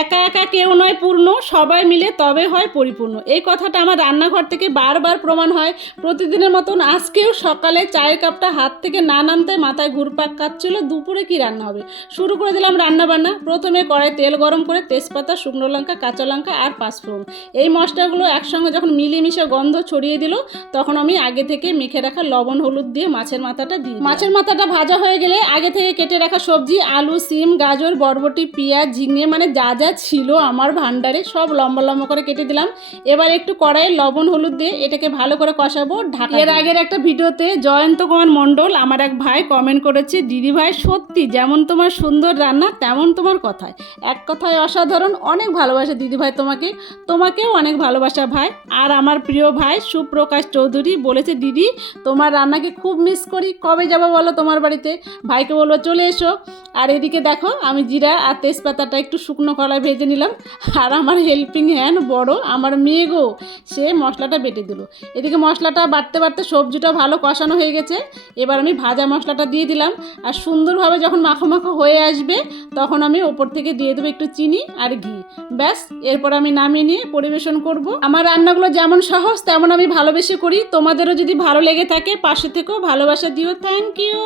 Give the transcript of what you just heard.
একা একা কেউ নয় পূর্ণ, সবাই মিলে তবে হয় পরিপূর্ণ। এই কথাটা আমার রান্নাঘর থেকে বারবার প্রমাণ হয়। প্রতিদিনের মতন আজকেও সকালে চায়ের কাপটা হাত থেকে না নামতে মাথায় ঘুরপাক কাচ্ছিল দুপুরে কি রান্না হবে। শুরু করে দিলাম রান্না বান্না। প্রথমে কড়াই তেল গরম করে তেজপাতা, শুকনো লঙ্কা, কাঁচা লঙ্কা আর পাঁচফোড়ন, এই মশলাগুলো একসঙ্গে যখন মিলেমিশে গন্ধ ছড়িয়ে দিল, তখন আমি আগে থেকে মেখে রাখা লবণ হলুদ দিয়ে মাছের মাথাটা দিই। মাছের মাথাটা ভাজা হয়ে গেলে আগে থেকে কেটে রাখা সবজি আলু, সিম, গাজর, বরবটি, পেঁয়াজ, ঝিঙে মানে যা যা ছিল আমার ভান্ডারে সব লম্বা লম্বা করে কেটে দিলাম। এবার একটু কড়াইয়ে লবণ হলুদ দিয়ে এটাকে ভালো করে কষাবো ঢাকা। এর আগের একটা ভিডিওতে জয়ন্ত কুমার মণ্ডল আমার এক ভাই কমেন্ট করেছে, দিদি ভাই সত্যি যেমন তোমার সুন্দর রান্না তেমন তোমার কথায়, এক কথায় অসাধারণ। অনেক ভালোবাসা দিদি ভাই তোমাকে, তোমাকেও অনেক ভালোবাসা ভাই। আর আমার প্রিয় ভাই সুপ্রকাশ চৌধুরী বলেছে, দিদি তোমার রান্নাকে খুব মিস করি, কবে যাবো বলো তোমার বাড়িতে। ভাইকে বলবো চলে এসো। আর এদিকে দেখো আমি জিরা আর তেজপাতাটা একটু শুকনো কড়াই ভেজে নিলাম। আর আমার হেল্পিং হ্যান্ড বড় আমার মেয়ে গো, সে মশলাটা বেটে দিল। এদিকে মশলাটা বাটতে বাটতে সবজিটা ভালো কষানো হয়ে গেছে। এবার আমি ভাজা মশলাটা দিয়ে দিলাম। আর সুন্দরভাবে যখন মাখো মাখো হয়ে আসবে, তখন আমি ওপর থেকে দিয়ে দেবো একটু চিনি আর ঘি। ব্যাস, এরপর আমি নামিয়ে নিয়ে পরিবেশন করব। আমার রান্নাগুলো যেমন সহজ তেমন আমি ভালোবেসে করি। তোমাদেরও যদি ভালো লেগে থাকে পাশে থেকেও ভালোবাসা দিও। Thank you.